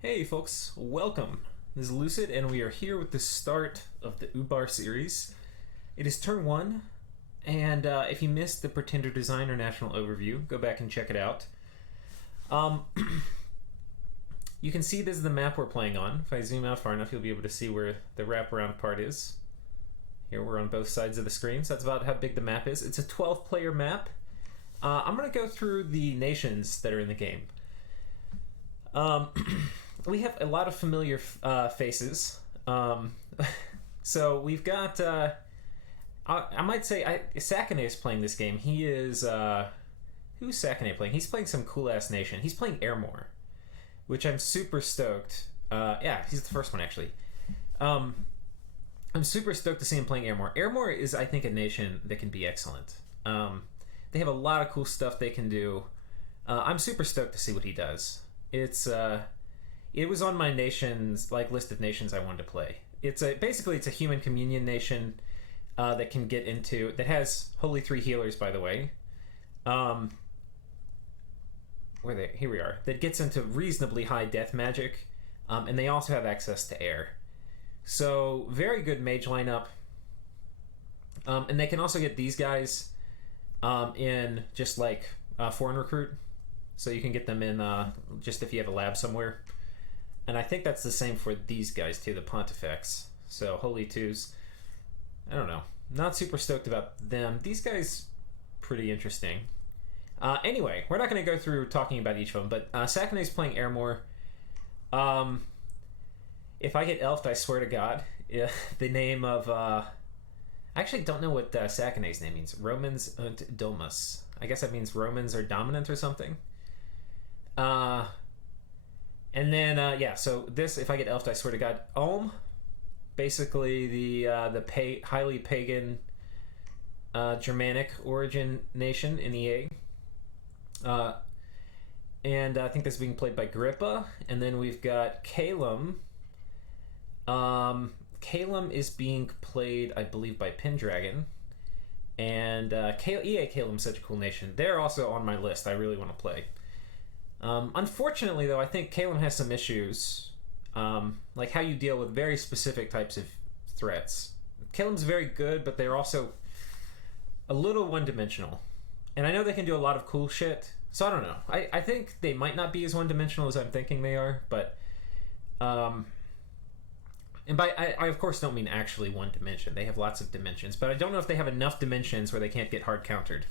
Hey folks, welcome. This is Lucid, and we are here with the start of the Ubar series. It is turn 1, and if you missed the Pretender Designer National Overview, go back and check it out. You can see this is the map we're playing on. If I zoom out far enough, you'll be able to see where the wraparound part is. Here we're on both sides of the screen, so that's about how big the map is. It's a 12-player map. I'm going to go through the nations that are in the game. We have a lot of familiar faces. So we've got, I might say, Sakane is playing this game. He is, who's Sakane playing? He's playing some cool-ass nation. He's playing Airmore, which I'm super stoked. Yeah, he's the first one, actually. I'm super stoked to see him playing Airmore. Airmore is, I think, a nation that can be excellent. They have a lot of cool stuff they can do. I'm super stoked to see what he does. It was on my nations, like, list of nations I wanted to play. Basically it's a human communion nation that can get into, that has Holy 3 healers, by the way. Here we are. That gets into reasonably high death magic, and they also have access to air. So very good mage lineup. And they can also get these guys in just like foreign recruit. So you can get them in just if you have a lab somewhere. And I think that's the same for these guys too, the Pontifex. So Holy Twos. I don't know. Not super stoked about them. These guys, pretty interesting. Anyway, we're not going to go through talking about each of them, but Sakane's playing Airmore. If I get elfed, I swear to God, the name of... I actually don't know what Sakane's name means. Romans und Domus. I guess that means Romans are dominant or something. And then, yeah, so this, if I get elfed, I swear to God. Ulm, basically the highly pagan Germanic origin nation in EA. And I think this is being played by Grippa. And then we've got Calum. Calum is being played, I believe, by Pendragon. And EA Calum's such a cool nation. They're also on my list. I really want to play. Unfortunately, though, I think Calum has some issues, like how you deal with very specific types of threats. Calum's very good, but they're also a little one-dimensional. And I know they can do a lot of cool shit, so I don't know. I think they might not be as one-dimensional as I'm thinking they are, but... and by I of course don't mean actually one dimension. They have lots of dimensions, but I don't know if they have enough dimensions where they can't get hard countered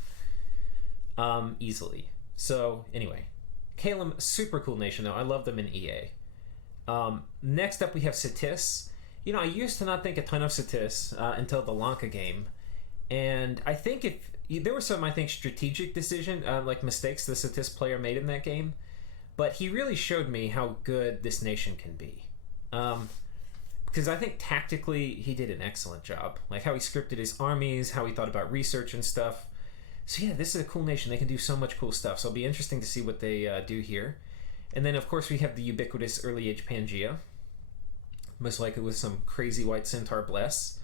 easily. So anyway, Calum, super cool nation though. I love them in EA. Next up we have Satis. You know, I used to not think a ton of Satis until the Lanka game, and I think there were some, I think, strategic decision like mistakes the Satis player made in that game, but he really showed me how good this nation can be. Because I think tactically he did an excellent job. Like how he scripted his armies, how he thought about research and stuff. So yeah, this is a cool nation. They can do so much cool stuff. So it'll be interesting to see what they do here. And then of course we have the ubiquitous early age Pangea. Most likely with some crazy white centaur bless.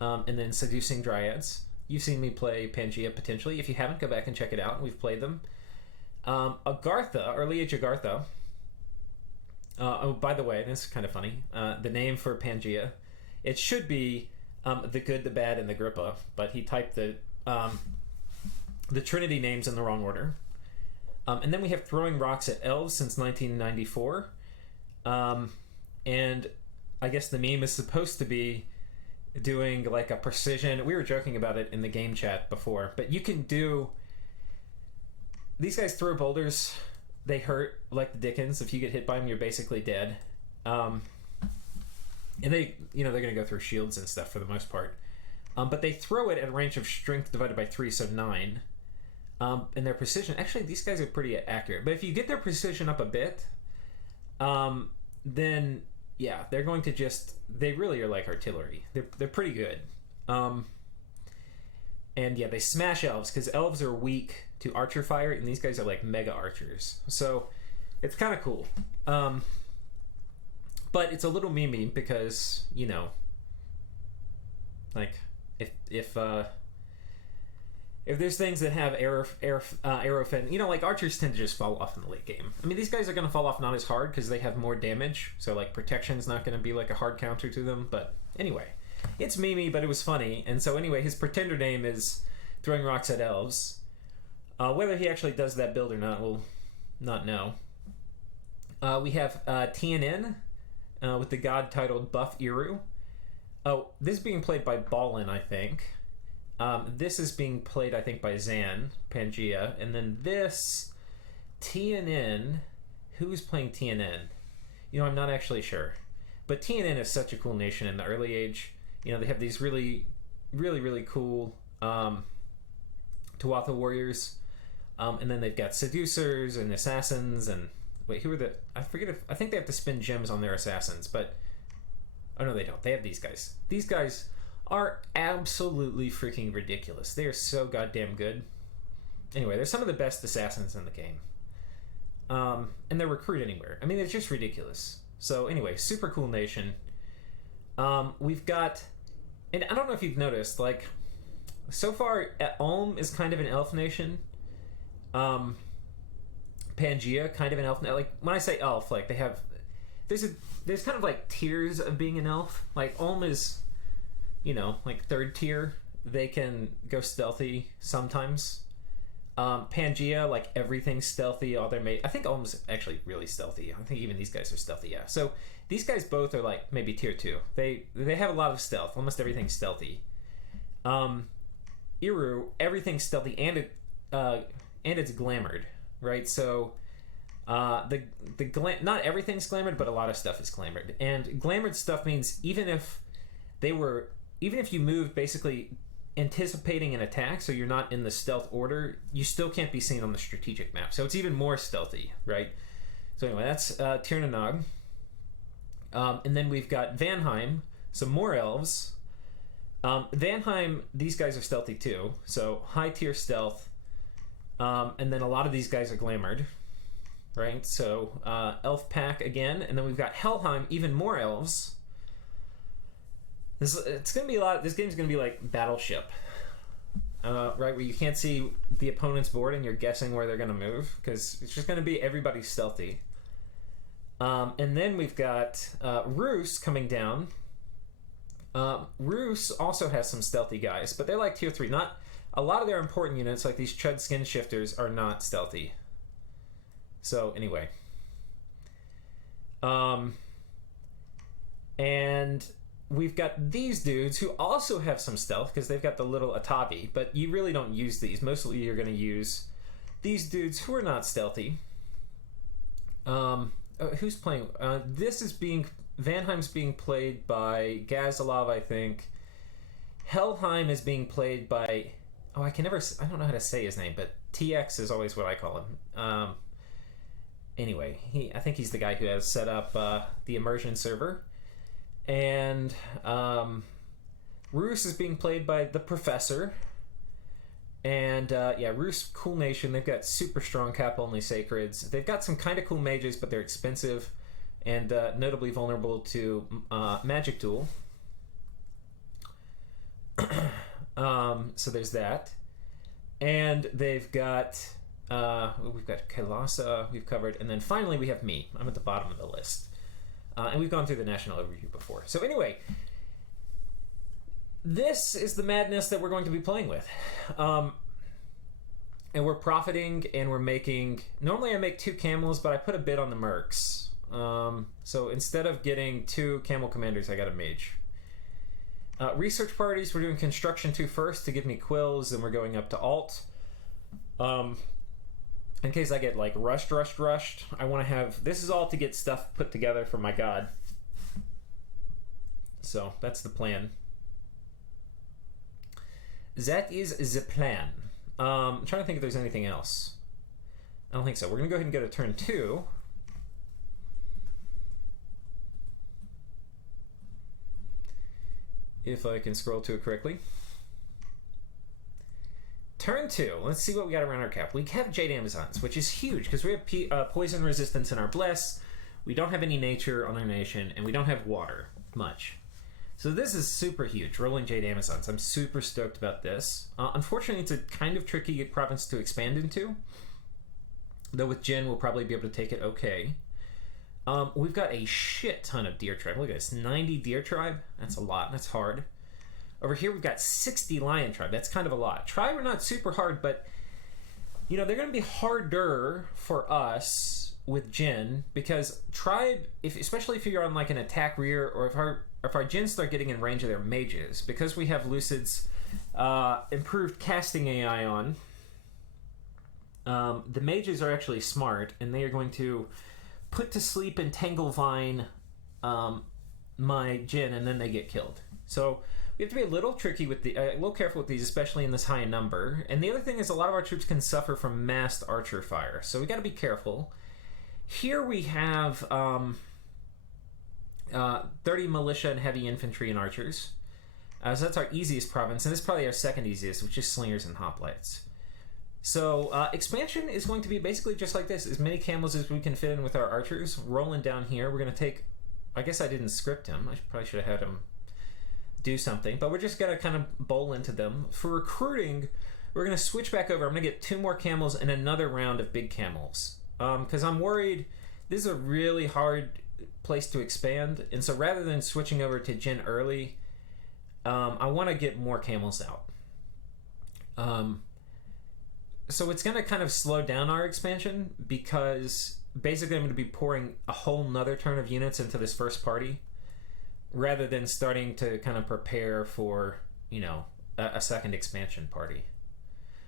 And then seducing dryads. You've seen me play Pangea potentially. If you haven't, go back and check it out. We've played them. Agartha, early age Agartha. Oh, by the way, this is kind of funny. The name for Pangea, it should be the good, the bad, and the Grippa, but he typed the Trinity names in the wrong order. And then we have throwing rocks at elves since 1994. And I guess the meme is supposed to be doing like a precision. We were joking about it in the game chat before, but you can do... These guys throw boulders... They hurt like the Dickens. If you get hit by them, you're basically dead. And they're going to go through shields and stuff for the most part. But they throw it at a range of strength divided by 3, so 9. And their precision... Actually, these guys are pretty accurate. But if you get their precision up a bit, then, yeah, they're going to just... They really are like artillery. They're pretty good. And yeah, they smash elves, because elves are weak to archer fire, and these guys are like mega archers. So it's kind of cool. But it's a little meme because, you know, like if if there's things that have arrow fin, like archers tend to just fall off in the late game. I mean, these guys are going to fall off not as hard because they have more damage, so like protection's not going to be like a hard counter to them. But anyway, it's Mimi, but it was funny. And so anyway, his pretender name is throwing rocks at elves. Whether he actually does that build or not, we'll not know. We have TNN with the god titled Buff Iru. Oh, this is being played by Ballin, I think. This is being played, I think, by Zan, Pangea. And then this, TNN, who's playing TNN? I'm not actually sure. But TNN is such a cool nation in the early age. They have these really, really, really cool Tuatha warriors. And then they've got seducers and assassins and... Wait, who are the... I think they have to spend gems on their assassins, but... Oh, no, they don't. They have these guys. These guys are absolutely freaking ridiculous. They are so goddamn good. Anyway, they're some of the best assassins in the game. And they're recruit anywhere. I mean, they're just ridiculous. So, anyway, super cool nation. We've got... And I don't know if you've noticed, like... So far, Ulm is kind of an elf nation. Pangea, kind of an elf. Like, when I say elf, like, they have... There's kind of, like, tiers of being an elf. Like, Ulm is, like, third tier. They can go stealthy sometimes. Pangea, like, everything's stealthy. All they're made... I think Ulm's actually really stealthy. I think even these guys are stealthy, yeah. So, these guys both are, like, maybe tier 2. They have a lot of stealth. Almost everything's stealthy. Iru, everything's stealthy, and it's glamored, right? So not everything's glamored, but a lot of stuff is glamored. And glamored stuff means even if you move basically anticipating an attack, so you're not in the stealth order, you still can't be seen on the strategic map. So it's even more stealthy, right? So anyway, that's Tir na Nog. And then we've got Vanheim, some more elves. Vanheim, these guys are stealthy too, so high tier stealth, and then a lot of these guys are glamored, right? So elf pack again, and then we've got Helheim, even more elves. It's gonna be a lot. This game's gonna be like Battleship, right? Where you can't see the opponent's board and you're guessing where they're gonna move because it's just gonna be everybody stealthy. And then we've got Roos coming down. Roos also has some stealthy guys, but they're like tier 3. Not a lot of their important units, like these Chud skin shifters, are not stealthy. So anyway, and we've got these dudes who also have some stealth because they've got the little Atavi, but you really don't use these. Mostly you're going to use these dudes who are not stealthy. Who's playing? Vanheim's being played by Gazalov, I think. Helheim is being played by... I don't know how to say his name, but TX is always what I call him. Anyway, I think he's the guy who has set up the immersion server. And Roos is being played by the Professor. And Roos, cool nation. They've got super strong cap-only sacreds. They've got some kind of cool mages, but they're expensive. And notably vulnerable to Magic Duel. So there's that. And they've got... we've got Kailasa, we've covered. And then finally we have me. I'm at the bottom of the list. And we've gone through the national overview before. So anyway, this is the madness that we're going to be playing with. And we're profiting and we're making... Normally I make 2 camels, but I put a bid on the mercs. So instead of getting 2 camel commanders, I got a mage. Research parties, we're doing construction 2 first to give me quills, and we're going up to alt. In case I get like rushed, I want to have... This is all to get stuff put together for my god. So that's the plan. That is the plan. I'm trying to think if there's anything else. I don't think so. We're going to go ahead and go to turn 2. If I can scroll to it correctly. Turn 2. Let's see what we got around our cap. We have Jade Amazons, which is huge because we have poison resistance in our Bless. We don't have any nature on our nation, and we don't have water much. So this is super huge, Rolling Jade Amazons. I'm super stoked about this. Unfortunately, it's a kind of tricky province to expand into. Though with Djinn, we'll probably be able to take it okay. We've got a shit ton of Deer Tribe. Look at this, 90 Deer Tribe. That's a lot, that's hard. Over here, we've got 60 Lion Tribe. That's kind of a lot. Tribe are not super hard, but, you know, they're going to be harder for us with Djinn, because Tribe, especially if you're on like an attack rear, or if our Djinn start getting in range of their mages, because we have Lucid's improved casting AI on, the mages are actually smart, and they are going to put to sleep and Tanglevine my Djinn, and then they get killed. So we have to be a little tricky with a little careful with these, especially in this high number. And the other thing is, a lot of our troops can suffer from massed archer fire, so we got to be careful. Here we have 30 militia and heavy infantry and archers. So that's our easiest province, and this is probably our second easiest, which is slingers and hoplites. So expansion is going to be basically just like this: as many camels as we can fit in with our archers. Rolling down here, we're going to take. I guess I didn't script him. I probably should have had him do something, but we're just going to kind of bowl into them. For recruiting, we're going to switch back over. I'm going to get 2 more camels and another round of big camels, because I'm worried this is a really hard place to expand, and so rather than switching over to Djinn early, I want to get more camels out. So it's going to kind of slow down our expansion, because basically I'm going to be pouring a whole nother turn of units into this first party, rather than starting to kind of prepare for, you know, a second expansion party.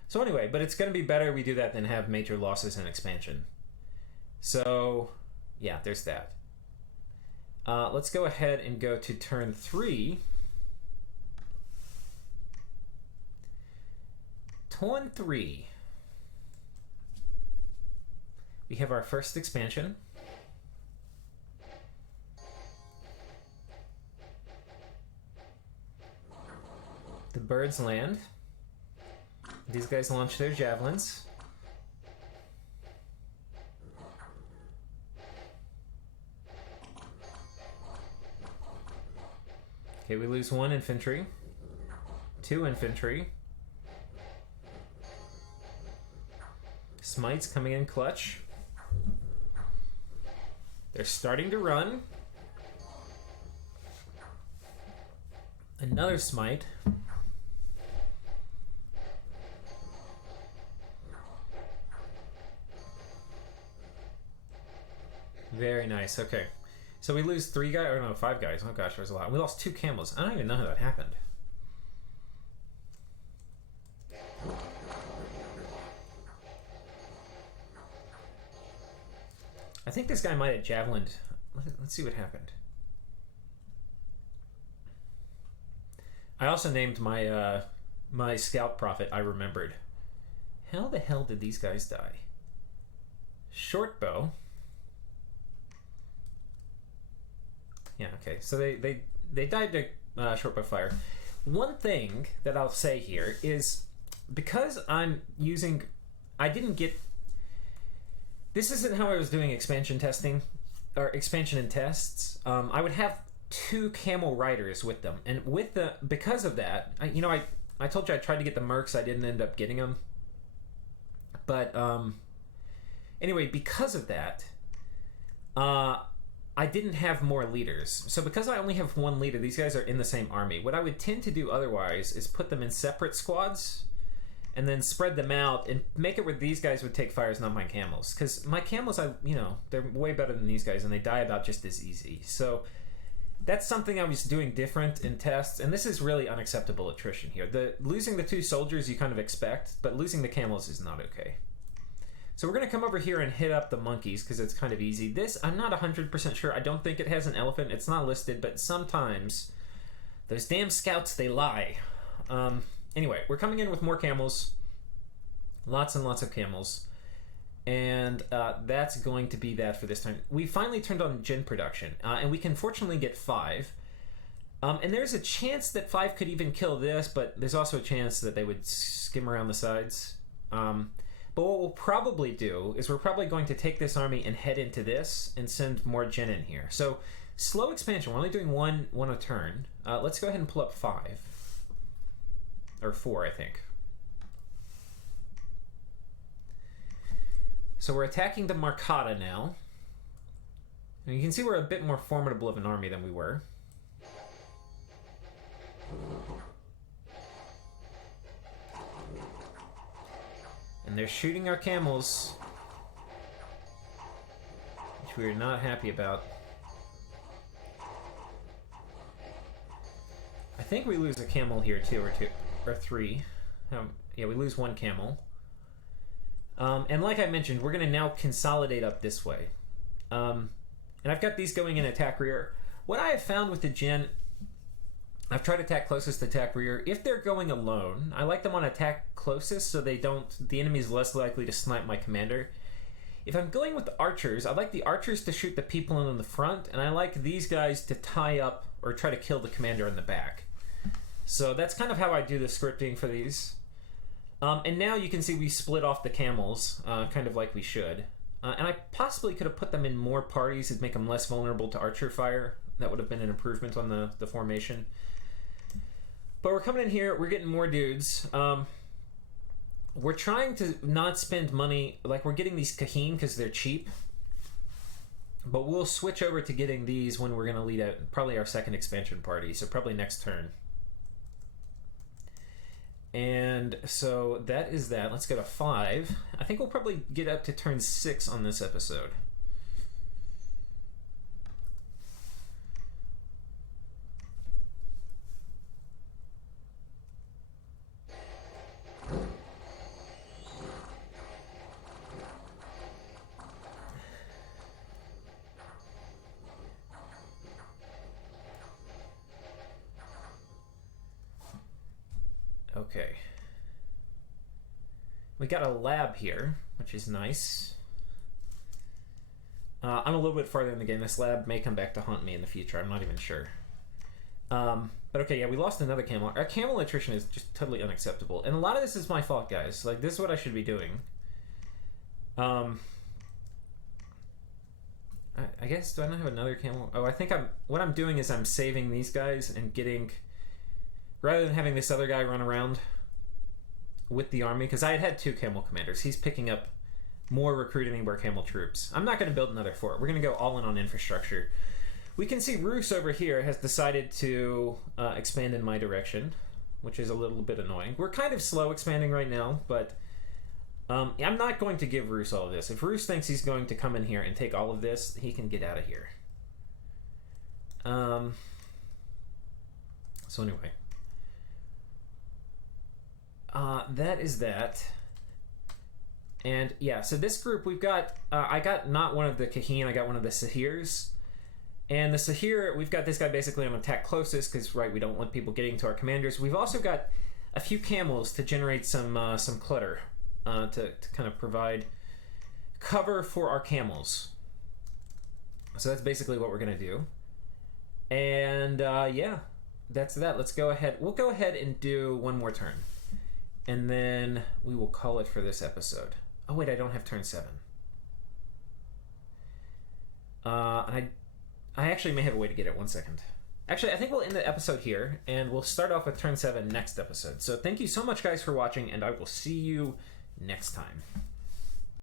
So anyway, but it's going to be better we do that than have major losses in expansion. So yeah, there's that. Let's go ahead and go to turn 3. Turn 3. We have our first expansion. The birds land. These guys launch their javelins. Okay, we lose 1 infantry. 2 infantry. Smites coming in clutch. They're starting to run. Another smite. Very nice. Okay. So we lose 3 guys, or no, 5 guys. Oh gosh, there's a lot. We lost 2 camels. I don't even know how that happened. I think this guy might have javelined. Let's see what happened. I also named my my scout prophet. I remembered. How the hell did these guys die? Short bow. Yeah. Okay. So they died to short bow fire. One thing that I'll say here is, because I'm using, I didn't get. This isn't how I was doing expansion testing, or expansion and tests. I would have 2 camel riders with them, and because of that, I told you I tried to get the mercs. I didn't end up getting them, but anyway, because of that, I didn't have more leaders. So because I only have 1 leader, these guys are in the same army. What I would tend to do otherwise is put them in separate squads, and then spread them out and make it where these guys would take fires, not my camels. Because my camels, they're way better than these guys, and they die about just as easy. So that's something I was doing different in tests, and this is really unacceptable attrition here. Losing the 2 soldiers you kind of expect, but losing the camels is not okay. So we're going to come over here and hit up the monkeys, because it's kind of easy. This, I'm not 100% sure. I don't think it has an elephant. It's not listed, but sometimes those damn scouts, they lie. Anyway, we're coming in with more camels. Lots and lots of camels. And that's going to be that for this time. We finally turned on Djinn production, and we can fortunately get 5. And there's a chance that 5 could even kill this, but there's also a chance that they would skim around the sides. But what we'll probably do is we're probably going to take this army and head into this and send more Djinn in here. So Slow expansion. We're only doing one a turn. Let's go ahead and pull up 5. Or 4, I think. So we're attacking the Marcata now. And you can see we're a bit more formidable of an army than we were. And they're shooting our camels, which we're not happy about. I think we lose a camel here too, or 3. Yeah, we lose 1 camel. And like I mentioned, we're going to now consolidate up this way. And I've got these going in attack rear. What I have found with the Djinn, I've tried attack closest, attack rear. If they're going alone, I like them on attack closest so the enemy's less likely to snipe my commander. If I'm going with the archers, I like the archers to shoot the people in the front, and I like these guys to tie up or try to kill the commander in the back. So that's kind of how I do the scripting for these. And now you can see we split off the camels, kind of like we should. And I possibly could have put them in more parties to make them less vulnerable to archer fire. That would have been an improvement on the formation. But we're coming in here, we're getting more dudes. We're trying to not spend money, like we're getting these Kaheen because they're cheap. But we'll switch over to getting these when we're going to lead out probably our second expansion party, so probably next turn. And so that is that. Let's go to 5. I think we'll probably get up to turn 6 on this episode. Okay. We got a lab here, which is nice. I'm a little bit farther in the game. This lab may come back to haunt me in the future. I'm not even sure. But okay, yeah, we lost another camel. Our camel attrition is just totally unacceptable. And a lot of this is my fault, guys. Like, this is what I should be doing. I guess, do I not have another camel? Oh, I think what I'm doing is I'm saving these guys and getting... Rather than having this other guy run around with the army, because I had 2 camel commanders. He's picking up more recruiting Ubar camel troops. I'm not going to build another fort. We're going to go all in on infrastructure. We can see Roos over here has decided to expand in my direction, which is a little bit annoying. We're kind of slow expanding right now, but I'm not going to give Roos all of this. If Roos thinks he's going to come in here and take all of this, he can get out of here. So anyway. That is that. And yeah, so this group we've got, I got not one of the Kaheen, I got one of the Sahirs. And the Sahir, we've got this guy basically on attack closest, because, right, we don't want people getting to our commanders. We've also got a few camels to generate some clutter, to kind of provide cover for our camels. So that's basically what we're going to do. And yeah, that's that. Let's go ahead. We'll go ahead and do one more turn. And then we will call it for this episode. Oh wait, I don't have turn 7. I actually may have a way to get it. 1 second. Actually, I think we'll end the episode here, and we'll start off with turn 7 next episode. So thank you so much, guys, for watching, and I will see you next time.